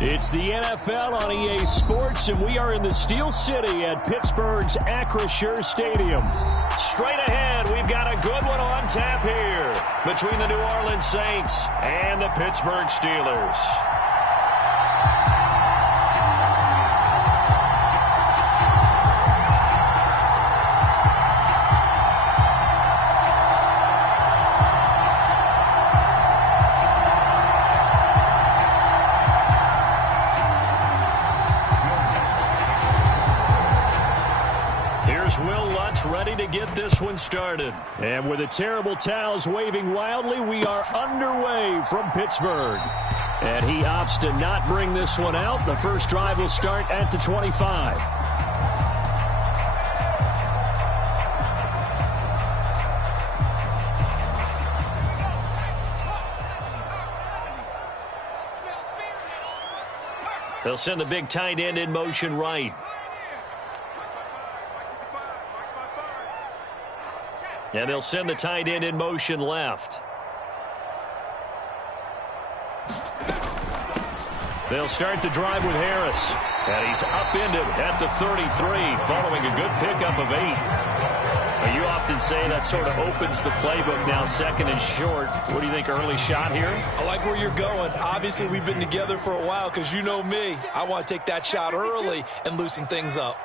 It's the NFL on EA Sports, and we are in the Steel City at Pittsburgh's Acrisure Stadium. Straight ahead, we've got a good one on tap here between the New Orleans Saints and the Pittsburgh Steelers. Ready to get this one started. And with the terrible towels waving wildly, we are underway from Pittsburgh. And he opts to not bring this one out. The first drive will start at the 25. They'll send the big tight end in motion right. And they'll send the tight end in motion left. They'll start the drive with Harris. And he's upended at the 33 following a good pickup of 8. Now, you often say that sort of opens the playbook now, second and short. What do you think, early shot here? I like where you're going. Obviously, we've been together for a while because you know me. I want to take that shot early and loosen things up.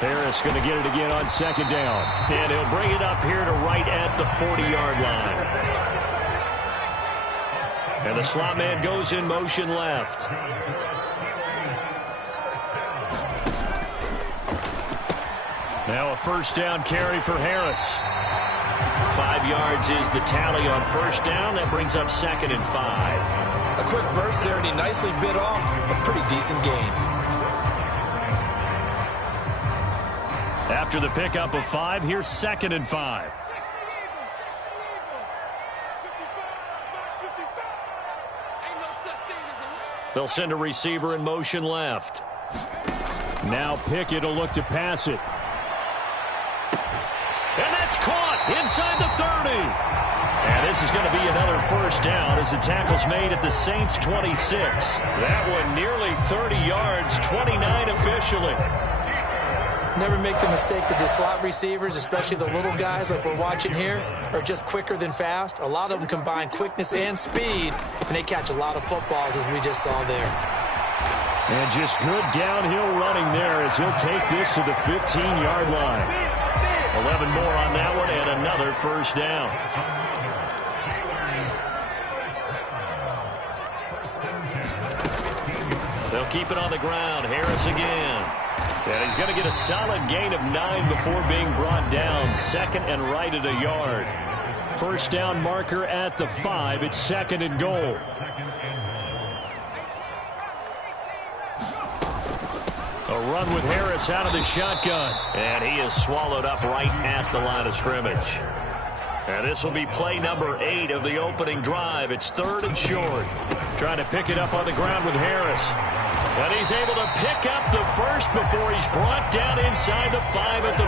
Harris going to get it again on second down. And he'll bring it up here to right at the 40-yard line. And the slot man goes in motion left. Now a first down carry for Harris. 5 yards is the tally on first down. That brings up second and 5. A quick burst there, and he nicely bit off a pretty decent gain. After the pickup of 5, here's second and 5. They'll send a receiver in motion left. Now Pickett will look to pass it. And that's caught inside the 30. And this is going to be another first down as the tackle's made at the Saints' 26. That one nearly 30 yards, 29 officially. Never make the mistake that the slot receivers, especially the little guys like we're watching here, are just quicker than fast. A lot of them combine quickness and speed, and they catch a lot of footballs, as we just saw there. And just good downhill running there as he'll take this to the 15-yard line. 11 more on that one and another first down. They'll keep it on the ground. Harris again. And he's going to get a solid gain of 9 before being brought down. Second and right at a yard. First down marker at the 5. It's second and goal. A run with Harris out of the shotgun. And he is swallowed up right at the line of scrimmage. And this will be play number 8 of the opening drive. It's third and short. Trying to pick it up on the ground with Harris. And he's able to pick up the first before he's brought down inside the 5 at the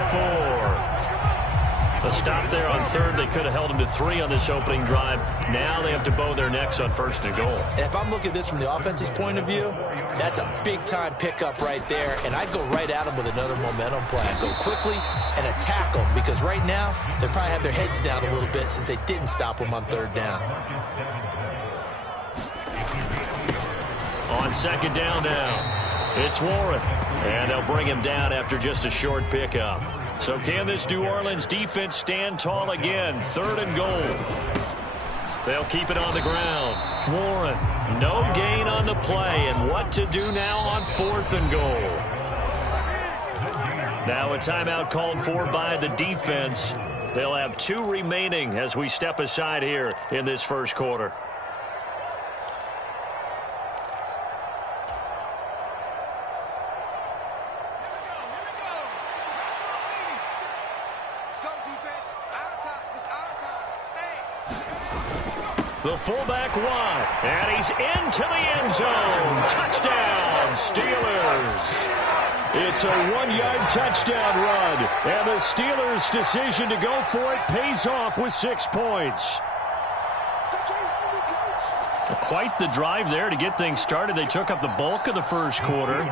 4. A stop there on third. They could have held him to 3 on this opening drive. Now they have to bow their necks on first and goal. And if I'm looking at this from the offense's point of view, that's a big-time pickup right there. And I'd go right at him with another momentum play. I'd go quickly and attack them because right now they probably have their heads down a little bit since they didn't stop him on third down. On second down now, it's Warren. And they'll bring him down after just a short pickup. So can this New Orleans defense stand tall again? Third and goal. They'll keep it on the ground. Warren, no gain on the play. And what to do now on fourth and goal? Now a timeout called for by the defense. They'll have 2 remaining as we step aside here in this first quarter. The fullback wide, and he's into the end zone. Touchdown, Steelers. It's a 1-yard touchdown run, and the Steelers' decision to go for it pays off with 6 points. quite the drive there to get things started. They took up the bulk of the first quarter,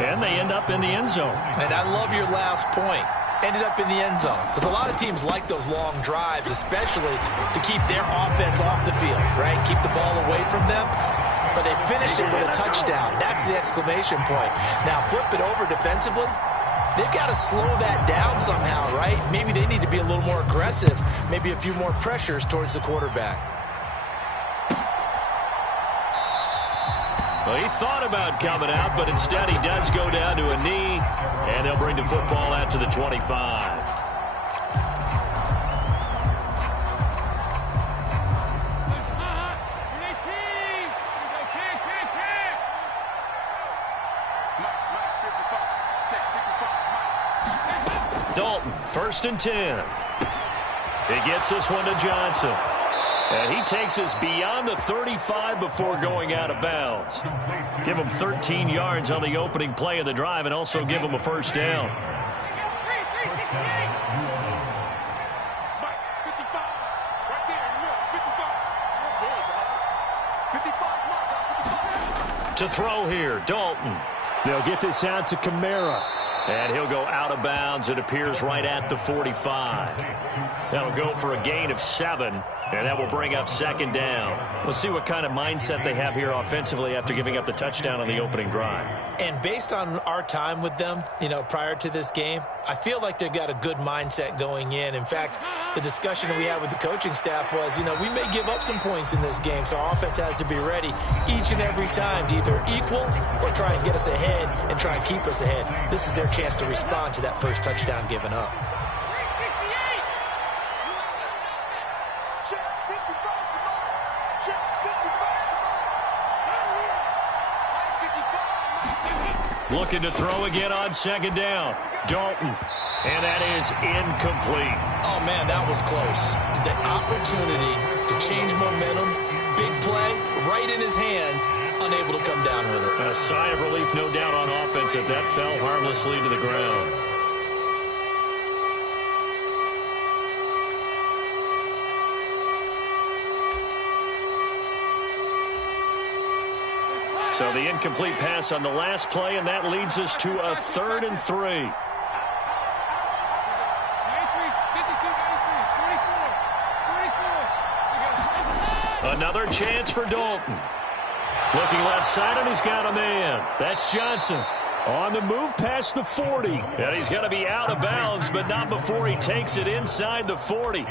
and they end up in the end zone. And I love your last point. Ended up in the end zone. Because a lot of teams like those long drives, especially to keep their offense off the field, right? Keep the ball away from them. But they finished it with a touchdown. That's the exclamation point. Now, flip it over defensively. They've got to slow that down somehow, right? Maybe they need to be a little more aggressive. Maybe a few more pressures towards the quarterback. Well, he thought about coming out, but instead he does go down to a knee, and they'll bring the football out to the 25. Dalton, 1st and 10. He gets this one to Johnson. And he takes us beyond the 35 before going out of bounds. Give him 13 yards on the opening play of the drive and also give him a first down. To throw here, Dalton. They'll get this out to Kamara. And he'll go out of bounds. It appears right at the 45. That'll go for a gain of 7, and that will bring up 2nd down. We'll see what kind of mindset they have here offensively after giving up the touchdown on the opening drive. And based on our time with them, prior to this game, I feel like they've got a good mindset going in. In fact, the discussion we had with the coaching staff was, we may give up some points in this game, so our offense has to be ready each and every time to either equal or try and get us ahead and try and keep us ahead. This is their chance to respond to that first touchdown given up. Looking to throw again on 2nd down. Dalton. And that is incomplete. Oh, man, that was close. The opportunity to change momentum, big play, right in his hands, unable to come down with it. A sigh of relief, no doubt, on offense if that fell harmlessly to the ground. So the incomplete pass on the last play, and that leads us to a 3rd and 3. Another chance for Dalton. Looking left side, and he's got a man. That's Johnson. On the move past the 40. And he's going to be out of bounds, but not before he takes it inside the 40.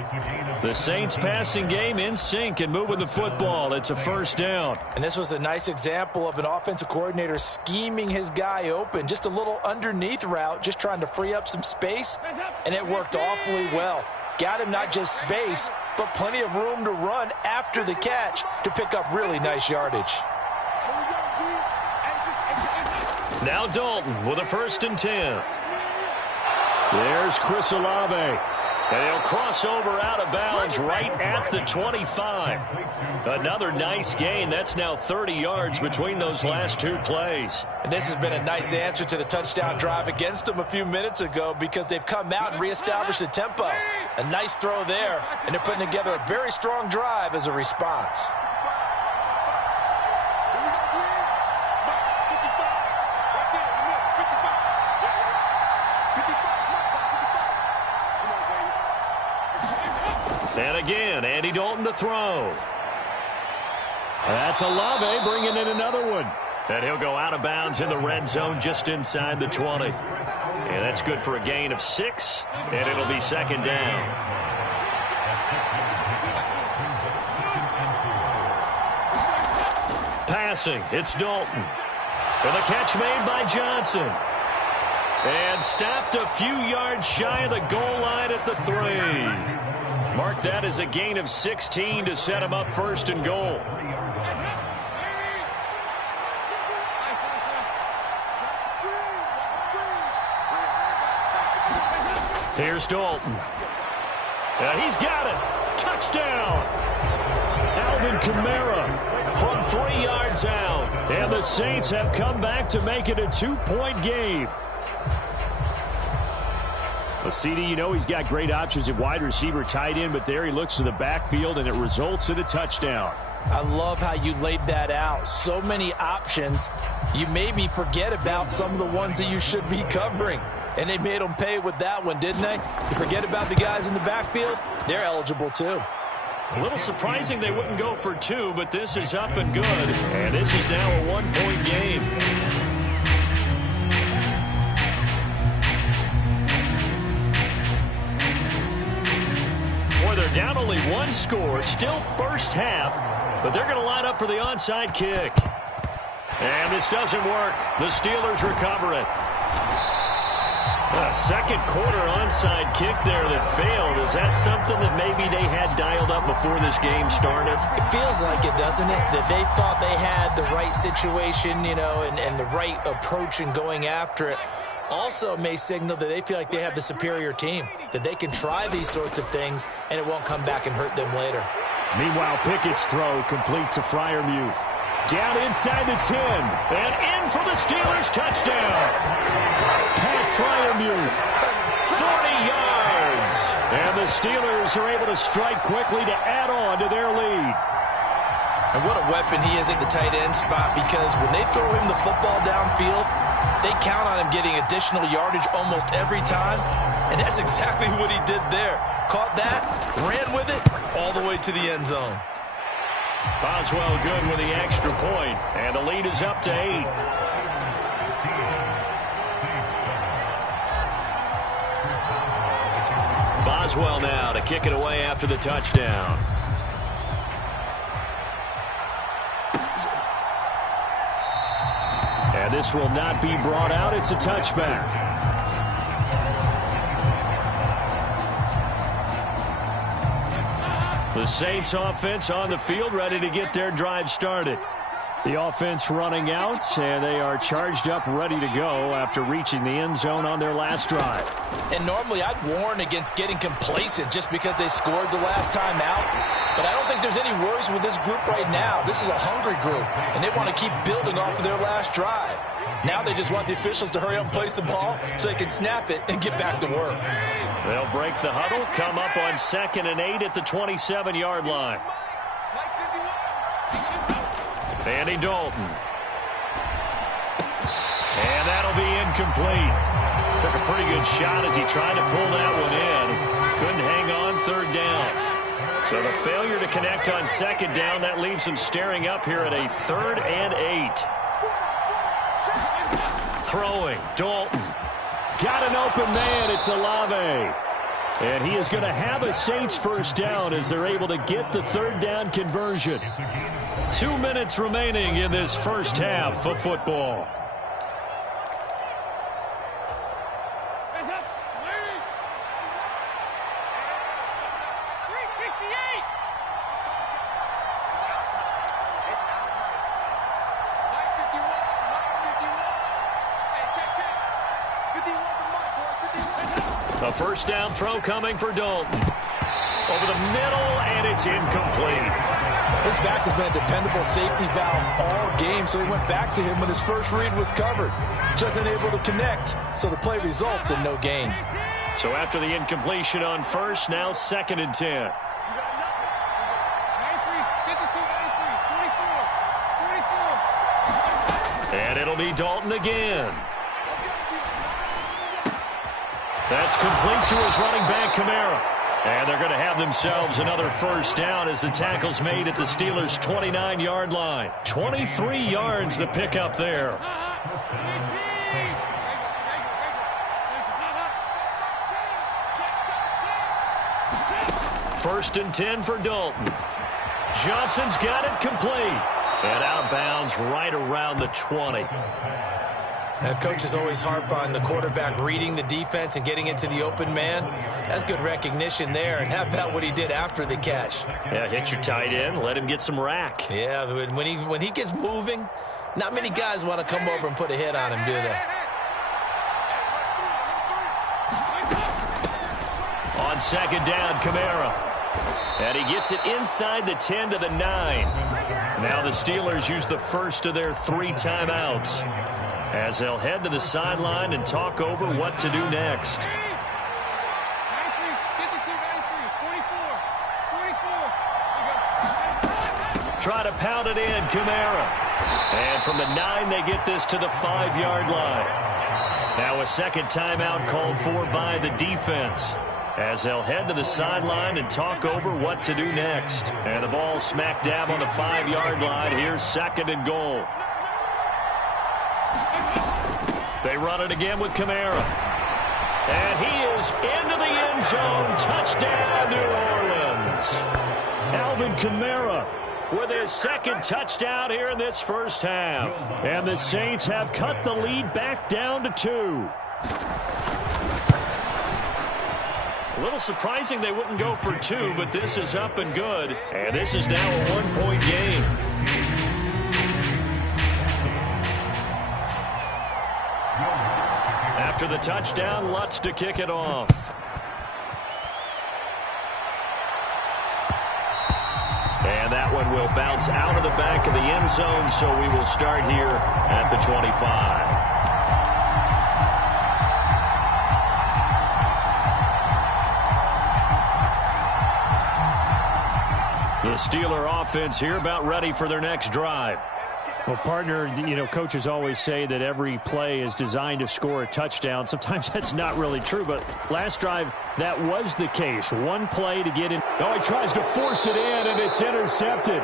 The Saints passing game in sync and moving the football. It's a first down. And this was a nice example of an offensive coordinator scheming his guy open. Just a little underneath route, just trying to free up some space, and it worked awfully well. Got him not just space, but plenty of room to run after the catch to pick up really nice yardage. Now Dalton with a 1st and 10. There's Chris Olave. And he'll cross over out of bounds right at the 25. Another nice gain. That's now 30 yards between those last 2 plays. And this has been a nice answer to the touchdown drive against them a few minutes ago because they've come out and reestablished the tempo. A nice throw there, and they're putting together a very strong drive as a response. And again, Andy Dalton to throw. That's Olave bringing in another one. And he'll go out of bounds in the red zone just inside the 20. And that's good for a gain of 6, and it'll be 2nd down. Passing, it's Dalton. And the catch made by Johnson. And stopped a few yards shy of the goal line at the 3. Mark that as a gain of 16 to set him up 1st and goal. Here's Dalton. And he's got it. Touchdown. Alvin Kamara from 3 yards out. And the Saints have come back to make it a 2-point game. Well, CD, he's got great options at wide receiver, tight end, but there he looks to the backfield, and it results in a touchdown. I love how you laid that out. So many options. You made me forget about some of the ones that you should be covering. And they made them pay with that one, didn't they? You forget about the guys in the backfield? They're eligible too. A little surprising they wouldn't go for two, but this is up and good. And this is now a one-point game. Boy, they're down only one score. Still first half, but they're going to line up for the onside kick. And this doesn't work. The Steelers recover it. A second quarter onside kick there that failed. Is that something that maybe they had dialed up before this game started? It feels like it, doesn't it? That they thought they had the right situation, you know, and the right approach in going after it. Also may signal that they feel like they have the superior team, that they can try these sorts of things and it won't come back and hurt them later. Meanwhile, Pickett's throw complete to Freiermuth. Down inside the 10 and in for the Steelers touchdown. Pat Freiermuth, 40 yards. And the Steelers are able to strike quickly to add on to their lead. And what a weapon he is at the tight end spot, because when they throw him the football downfield, they count on him getting additional yardage almost every time. And that's exactly what he did there. Caught that, ran with it, all the way to the end zone. Boswell good with the extra point, and the lead is up to 8. Boswell now to kick it away after the touchdown. And this will not be brought out. It's a touchback. The Saints offense on the field, ready to get their drive started. The offense running out, and they are charged up, ready to go after reaching the end zone on their last drive. And normally I'd warn against getting complacent just because they scored the last time out. But I don't think there's any worries with this group right now. This is a hungry group, and they want to keep building off of their last drive. Now they just want the officials to hurry up and place the ball so they can snap it and get back to work. They'll break the huddle, come up on 2nd and 8 at the 27-yard line. Andy Dalton. And that'll be incomplete. Took a pretty good shot as he tried to pull that one in. Couldn't hang on 3rd down. So the failure to connect on 2nd down, that leaves him staring up here at a 3rd and 8. Throwing, Dalton. Got an open man, it's Olave. And he is going to have a Saints first down as they're able to get the 3rd down conversion. 2 minutes remaining in this first half of football. A first down throw coming for Dalton. Over the middle, and it's incomplete. His back has been a dependable safety valve all game, so he went back to him when his first read was covered. Just unable to connect, so the play results in no gain. So after the incompletion on first, now 2nd and 10. And it'll be Dalton again. That's complete to his running back, Kamara. And they're going to have themselves another first down as the tackle's made at the Steelers' 29-yard line. 23 yards the pickup there. First and 10 for Dalton. Johnson's got it complete. And outbounds right around the 20. Coaches always harp on the quarterback reading the defense and getting into the open man. That's good recognition there. And how about what he did after the catch? Yeah, hit your tight end, let him get some rack. Yeah, when he gets moving, not many guys want to come over and put a hit on him, do they? On 2nd down, Kamara. And he gets it inside the 10 to the 9. Now the Steelers use the first of their 3 timeouts as they'll head to the sideline and talk over what to do next. try to pound it in. Kamara. And from the 9, they get this to the 5-yard line. Now a second timeout called for by the defense, as they'll head to the sideline and talk over what to do next. And the ball smack dab on the 5-yard line. Here's 2nd and goal. They run it again with Kamara. And he is into the end zone. Touchdown, New Orleans. Alvin Kamara with his 2nd touchdown here in this first half. And the Saints have cut the lead back down to 2. A little surprising they wouldn't go for 2, but this is up and good. And this is now a 1-point game. After the touchdown, Lutz to kick it off. And that one will bounce out of the back of the end zone, so we will start here at the 25. The Steeler offense here about ready for their next drive. Well, partner, coaches always say that every play is designed to score a touchdown. Sometimes that's not really true, but last drive, that was the case. One play to get in. Oh, he tries to force it in, and it's intercepted.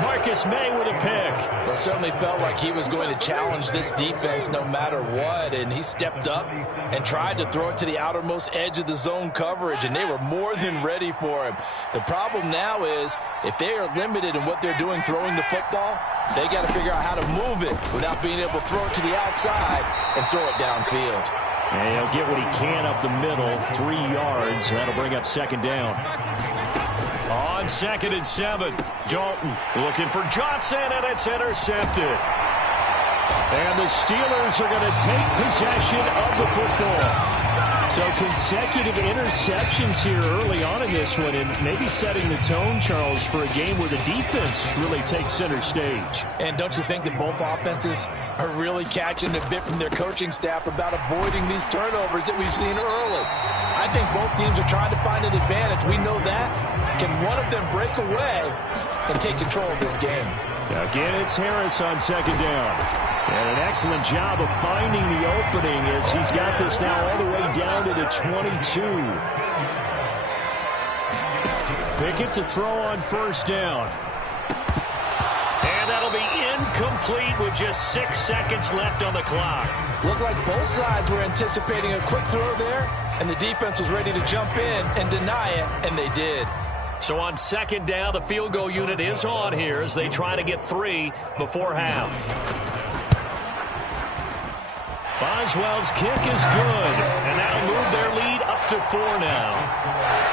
Marcus May with a pick. Well, it certainly felt like he was going to challenge this defense no matter what, and he stepped up and tried to throw it to the outermost edge of the zone coverage, and they were more than ready for him. The problem now is if they are limited in what they're doing throwing the football, they got to figure out how to move it without being able to throw it to the outside and throw it downfield. And he'll get what he can up the middle, 3 yards. That'll bring up 2nd down. On 2nd and 7, Dalton looking for Johnson, and it's intercepted. And the Steelers are going to take possession of the football. So consecutive interceptions here early on in this one, and maybe setting the tone, Charles, for a game where the defense really takes center stage. And don't you think that both offenses are really catching a bit from their coaching staff about avoiding these turnovers that we've seen early? I think both teams are trying to find an advantage. We know that. Can one of them break away and take control of this game? Again, it's Harris on 2nd down. And an excellent job of finding the opening as he's got this now all the way down to the 22. Pickett to throw on 1st down. And that'll be incomplete with just 6 seconds left on the clock. Looked like both sides were anticipating a quick throw there, and the defense was ready to jump in and deny it, and they did. So on 2nd down, the field goal unit is on here as they try to get 3 before half. Boswell's kick is good, and that'll move their lead up to 4 now.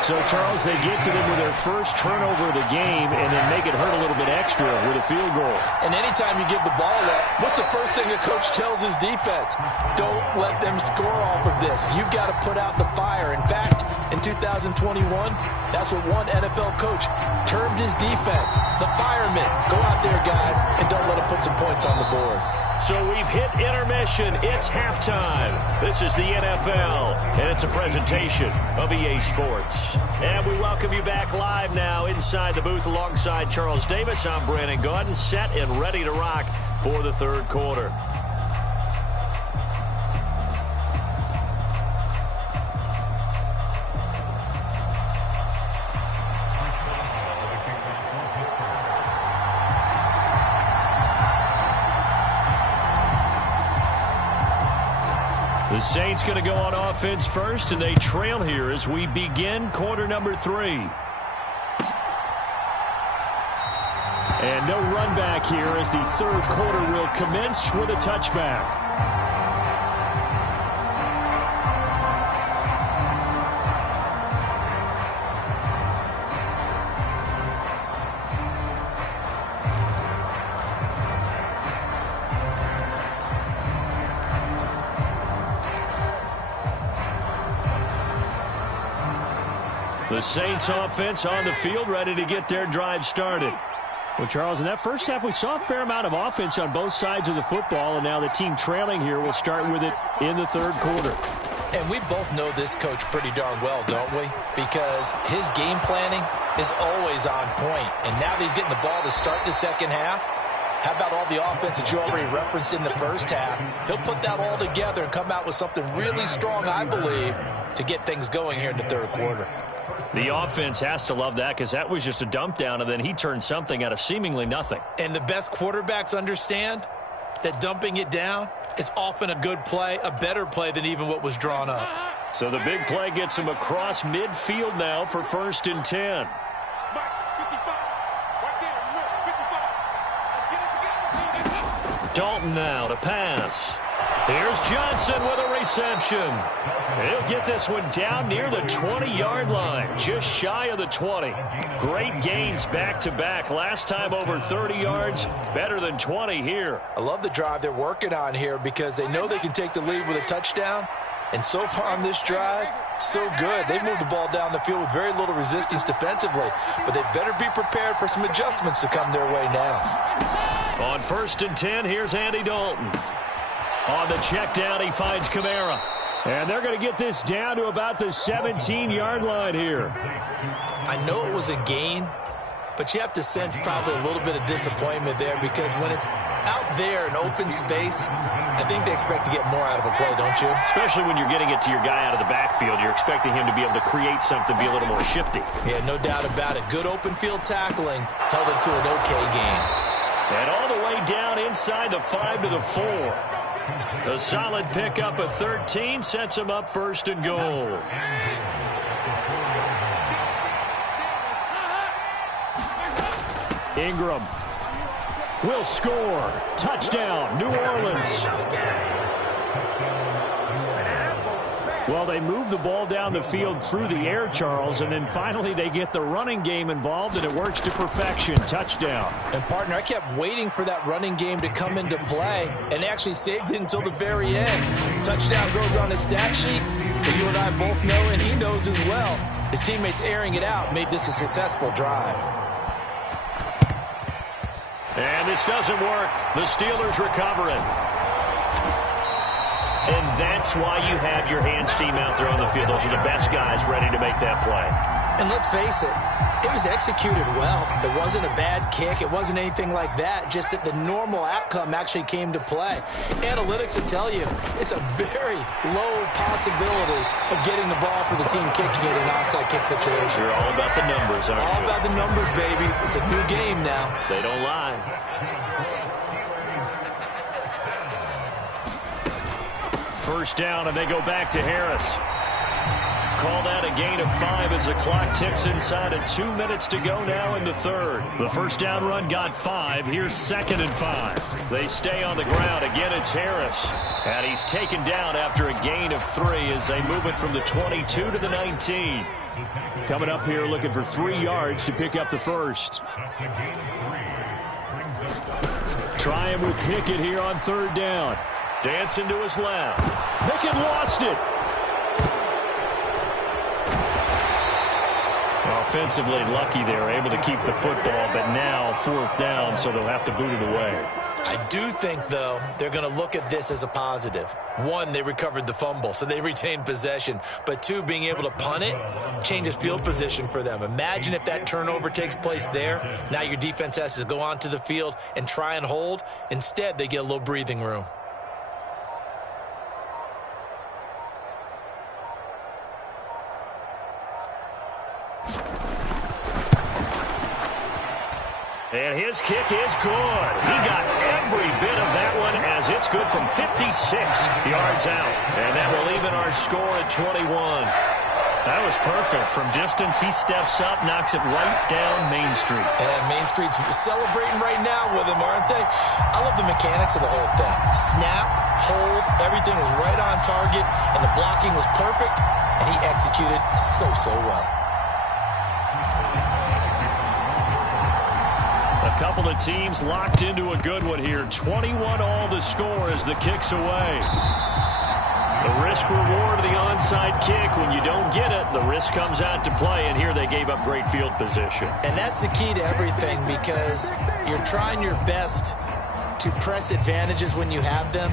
So, Charles, they get to them with their first turnover of the game and then make it hurt a little bit extra with a field goal. And anytime you give the ball up, what's the first thing a coach tells his defense? Don't let them score off of this. You've got to put out the fire. In fact, in 2021, that's what one NFL coach termed his defense, the firemen. Go out there, guys, and don't let them put some points on the board. So we've hit intermission. It's halftime. This is the NFL, and it's a presentation of EA Sports. And we welcome you back live now inside the booth alongside Charles Davis. I'm Brandon Gaudin, set and ready to rock for the 3rd quarter. The Saints going to go on offense first, and they trail here as we begin quarter number 3. And no run back here as the 3rd quarter will commence with a touchback. The Saints offense on the field, ready to get their drive started. Well, Charles, in that first half, we saw a fair amount of offense on both sides of the football, and now the team trailing here will start with it in the 3rd quarter. And we both know this coach pretty darn well, don't we? Because his game planning is always on point. And now that he's getting the ball to start the second half, how about all the offense that you already referenced in the first half? He'll put that all together and come out with something really strong, I believe, to get things going here in the third quarter. The offense has to love that because that was just a dump down, and then he turned something out of seemingly nothing. And the best quarterbacks understand that dumping it down is often a good play, a better play than even what was drawn up. So the big play gets him across midfield now for 1st and 10. Dalton now to pass. Here's Johnson with a reception. He'll get this one down near the 20-yard line, just shy of the 20. Great gains back-to-back. Last time over 30 yards, better than 20 here. I love the drive they're working on here because they know they can take the lead with a touchdown. And so far on this drive, so good. They've moved the ball down the field with very little resistance defensively, but they better be prepared for some adjustments to come their way now. On 1st and 10, here's Andy Dalton. On the check down, he finds Kamara. And they're going to get this down to about the 17-yard line here. I know it was a gain, but you have to sense probably a little bit of disappointment there because when it's out there in open space, I think they expect to get more out of a play, don't you? Especially when you're getting it to your guy out of the backfield. You're expecting him to be able to create something, be a little more shifty. Yeah, no doubt about it. Good open field tackling held it to an okay gain. And all the way down inside the 5 to the 4. A solid pickup of 13 sets him up 1st and goal. Ingram will score. Touchdown, New Orleans. Well, they move the ball down the field through the air, Charles, and then finally they get the running game involved, and it works to perfection. Touchdown. And, partner, I kept waiting for that running game to come into play, and actually saved it until the very end. Touchdown goes on his stat sheet, but you and I both know, and he knows as well, his teammates airing it out made this a successful drive. And this doesn't work. The Steelers recovering. And that's why you have your hands team out there on the field. Those are the best guys ready to make that play. And let's face it, it was executed well. It wasn't a bad kick. It wasn't anything like that. Just that the normal outcome actually came to play. Analytics will tell you it's a very low possibility of getting the ball for the team kicking it in an onside kick situation. You're all about the numbers, aren't you? All about the numbers, baby. It's a new game now. They don't lie. First down, and they go back to Harris. Call that a gain of 5 as the clock ticks inside of 2 minutes to go now in the third. The first down run got 5. Here's 2nd and 5. They stay on the ground. Again, it's Harris. And he's taken down after a gain of 3 as they move it from the 22 to the 19. Coming up here looking for 3 yards to pick up the first. Trying with Pickett here on 3rd down. Dancing to his left. Pickett lost it. Offensively lucky they were able to keep the football, but now 4th down, so they'll have to boot it away. I do think, though, they're going to look at this as a positive. 1, they recovered the fumble, so they retained possession. But 2, being able to punt it changes field position for them. Imagine if that turnover takes place there. Now your defense has to go onto the field and try and hold. Instead, they get a little breathing room. And his kick is good. He got every bit of that one as it's good from 56 yards out. And that will even our score at 21. That was perfect. From distance, he steps up, knocks it right down Main Street. And Main Street's celebrating right now with him, aren't they? I love the mechanics of the whole thing. Snap, hold, everything was right on target, and the blocking was perfect, and he executed so well. A couple of teams locked into a good one here. 21 all the score as the kick's away. The risk reward of the onside kick. When you don't get it, the risk comes out to play, and here they gave up great field position. And that's the key to everything because you're trying your best to press advantages when you have them,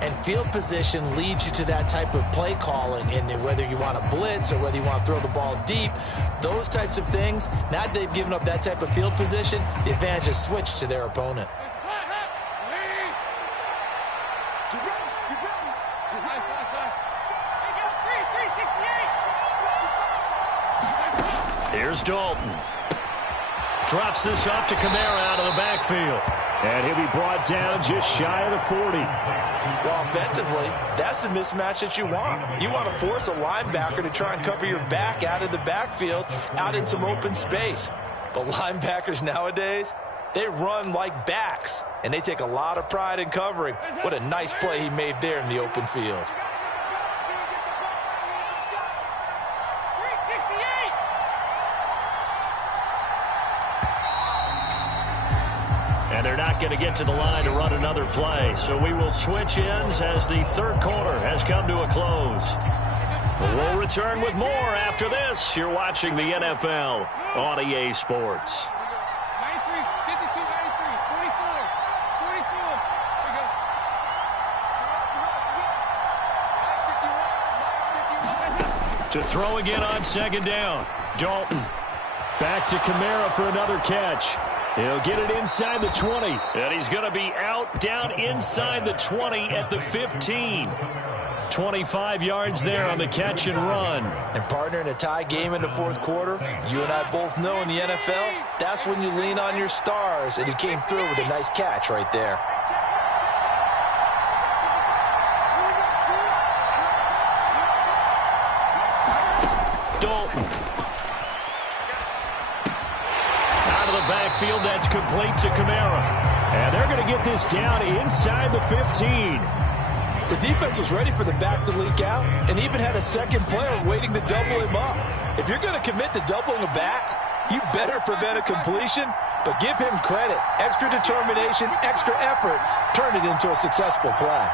and field position leads you to that type of play calling, and whether you want to blitz or whether you want to throw the ball deep, those types of things. Now that they've given up that type of field position, the advantage is switched to their opponent. Here's Dalton. Drops this off to Kamara out of the backfield. And he'll be brought down just shy of the 40. Well, offensively, that's the mismatch that you want. You want to force a linebacker to try and cover your back out of the backfield, out in some open space. But linebackers nowadays, they run like backs, and they take a lot of pride in covering. What a nice play he made there in the open field. And they're not going to get to the line to run another play. So we will switch ends as the third quarter has come to a close. We'll return with more after this. You're watching the NFL on EA Sports. 93, 52, 93, 44, 44. To throw again on second down. Dalton. Back to Kamara for another catch. He'll get it inside the 20. And he's going to be out, down inside the 20 at the 15. 25 yards there on the catch and run. And partner, in a tie game in the fourth quarter, you and I both know in the NFL, that's when you lean on your stars, and he came through with a nice catch right there. Dalton. Out of the backfield, that's complete to Kamara. And they're going to get this down inside the 15. The defense was ready for the back to leak out and even had a second player waiting to double him up. If you're going to commit to doubling a back, you better prevent a completion, but give him credit. Extra determination, extra effort, turn it into a successful play.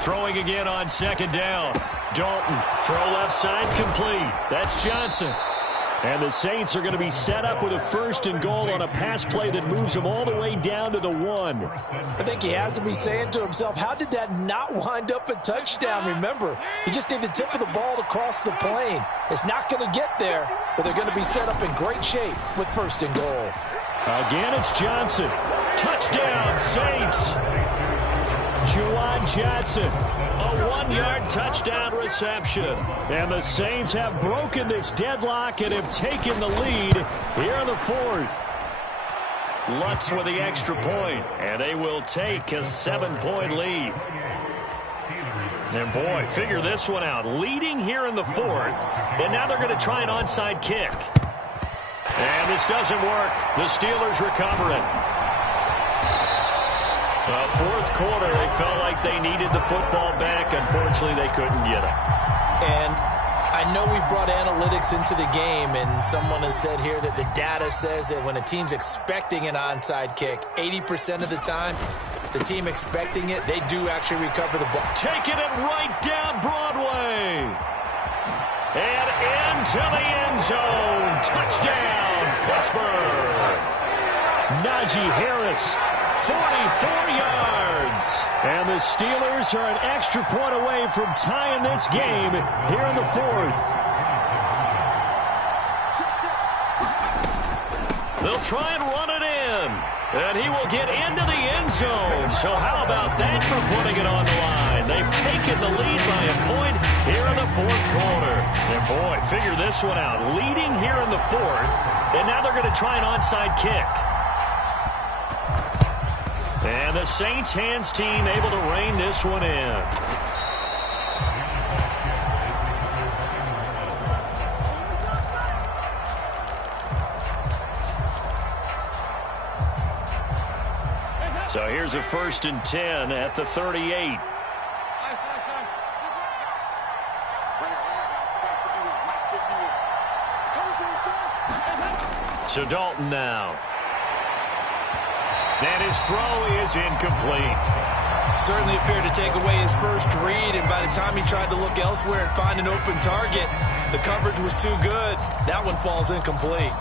Throwing again on second down. Dalton, throw left side, complete. That's Johnson. And the Saints are going to be set up with a first and goal on a pass play that moves them all the way down to the 1. I think he has to be saying to himself, how did that not wind up a touchdown? Remember, he just need the tip of the ball to cross the plane. It's not going to get there, but they're going to be set up in great shape with first and goal. Again, it's Johnson. Touchdown, Saints. Juwan Johnson. A 1-yard touchdown reception. And the Saints have broken this deadlock and have taken the lead here in the fourth. Lutz with the extra point, and they will take a 7-point lead. And boy, figure this one out. Leading here in the fourth, and now they're going to try an onside kick. And this doesn't work. The Steelers recover it. Fourth quarter, they felt like they needed the football back. Unfortunately, they couldn't get it. And I know we've brought analytics into the game, and someone has said here that the data says that when a team's expecting an onside kick, 80% of the time, the team expecting it, they do actually recover the ball. Taking it right down Broadway. And into the end zone. Touchdown, Pittsburgh. Najee Harris. 44 yards. And the Steelers are an extra point away from tying this game here in the fourth. They'll try and run it in. And he will get into the end zone. So how about that for putting it on the line? They've taken the lead by a point here in the fourth quarter. And boy, figure this one out. Leading here in the fourth. And now they're going to try an onside kick. And the Saints hands team able to rein this one in. So here's a 1st and 10 at the 38. So Dalton now. And his throw is incomplete. Certainly appeared to take away his first read, and by the time he tried to look elsewhere and find an open target, the coverage was too good. That one falls incomplete.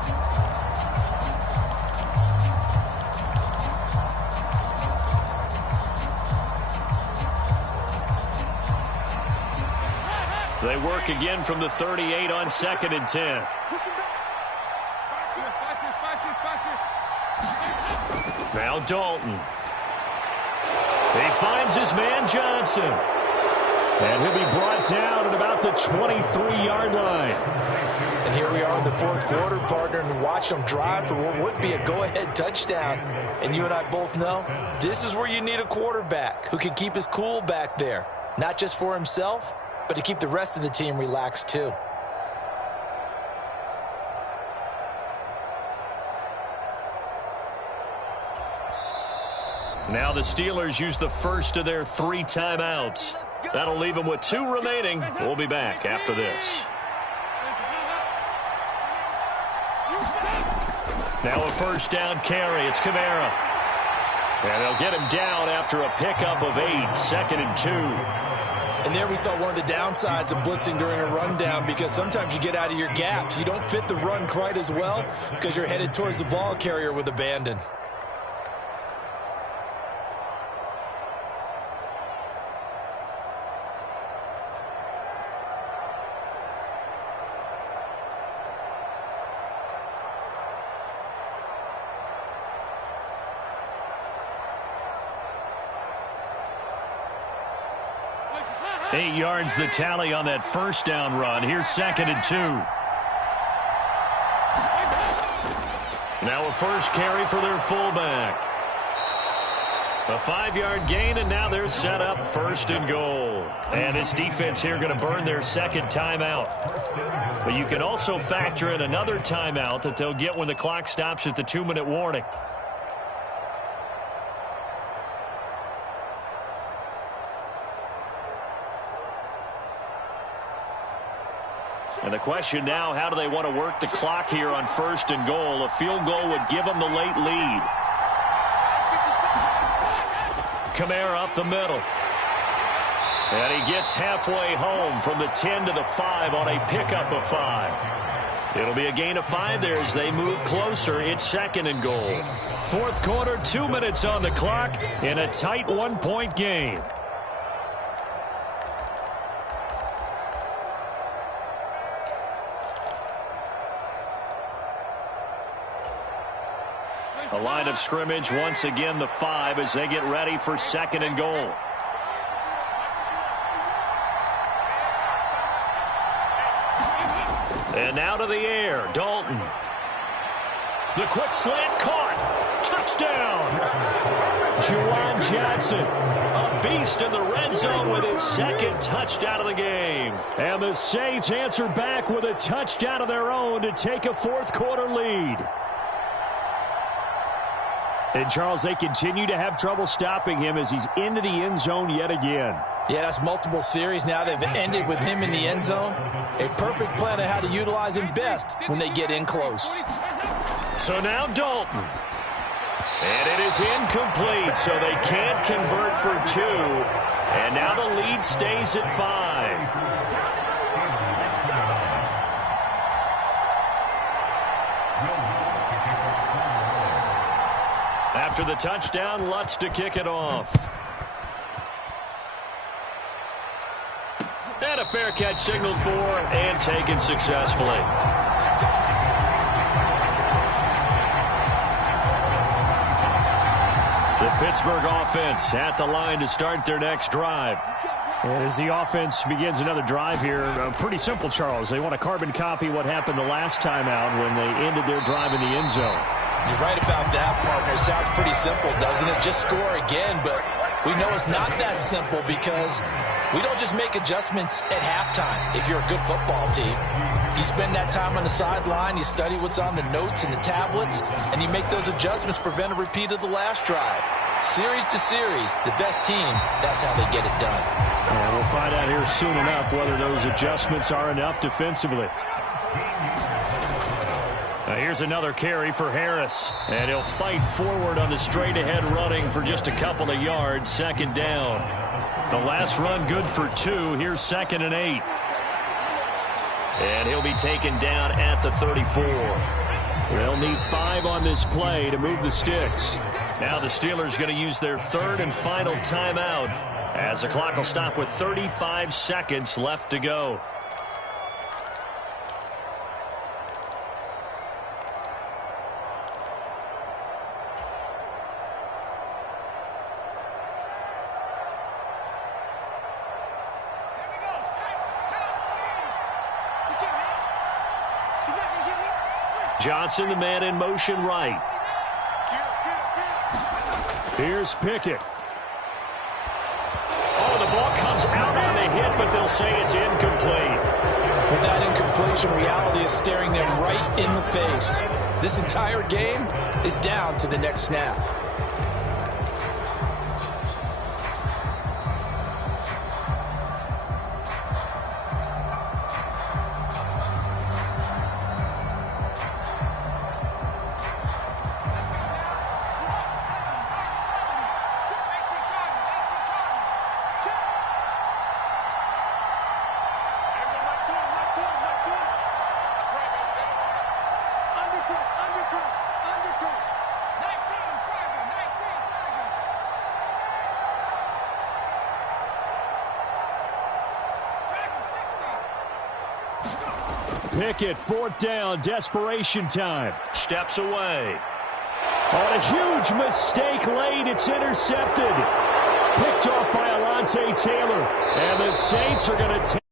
They work again from the 38 on 2nd and 10. Now Dalton. He finds his man Johnson. And he'll be brought down at about the 23-yard line. And here we are in the fourth quarter, partner, and watch them drive for what would be a go-ahead touchdown. And you and I both know this is where you need a quarterback who can keep his cool back there. Not just for himself, but to keep the rest of the team relaxed too. Now the Steelers use the first of their 3 timeouts. That'll leave them with 2 remaining. We'll be back after this. Now a first down carry. It's Kamara. And they'll get him down after a pickup of 8. 2nd and 2. And there we saw one of the downsides of blitzing during a rundown, because sometimes you get out of your gaps. You don't fit the run quite as well because you're headed towards the ball carrier with abandon. Eight yards the tally on that first down run. Here's 2nd and 2. Now a first carry for their fullback. A 5-yard gain, and now they're set up 1st and goal. And this defense here going to burn their 2nd timeout. But you can also factor in another timeout that they'll get when the clock stops at the 2-minute warning. And the question now, how do they want to work the clock here on 1st and goal? A field goal would give them the late lead. Kamara up the middle. And he gets halfway home from the 10 to the 5 on a pickup of 5. It'll be a gain of 5 there as they move closer. It's 2nd and goal. Fourth quarter, 2 minutes on the clock in a tight 1-point game. A line of scrimmage, once again the 5 as they get ready for 2nd and goal. And now to the air, Dalton. The quick slant caught. Touchdown. Juwan Johnson, a beast in the red zone with his 2nd touchdown of the game. And the Saints answer back with a touchdown of their own to take a fourth quarter lead. And, Charles, they continue to have trouble stopping him as he's into the end zone yet again. Yeah, that's multiple series now they've ended with him in the end zone. A perfect plan of how to utilize him best when they get in close. So now Dalton. And it is incomplete, so they can't convert for 2. And now the lead stays at 5. After the touchdown, Lutz to kick it off. And a fair catch signaled for and taken successfully. The Pittsburgh offense at the line to start their next drive. And as the offense begins another drive here, pretty simple, Charles. They want to carbon copy what happened the last time out when they ended their drive in the end zone. You're right about that, partner. It sounds pretty simple, doesn't it? Just score again, but we know it's not that simple because we don't just make adjustments at halftime if you're a good football team. You spend that time on the sideline, you study what's on the notes and the tablets, and you make those adjustments to prevent a repeat of the last drive. Series to series, the best teams, that's how they get it done. And we'll find out here soon enough whether those adjustments are enough defensively. Now here's another carry for Harris. And he'll fight forward on the straight-ahead running for just a couple of yards. 2nd down. The last run good for 2. Here's 2nd and 8. And he'll be taken down at the 34. They'll need 5 on this play to move the sticks. Now the Steelers going to use their 3rd and final timeout as the clock will stop with 35 seconds left to go. Johnson, the man in motion right. Here's Pickett. Oh, the ball comes out on the hit, but they'll say it's incomplete. But that incompletion reality is staring them right in the face. This entire game is down to the next snap. Pickett, 4th down, desperation time. Steps away. On a huge mistake late, it's intercepted. Picked off by Alontae Taylor. And the Saints are going to take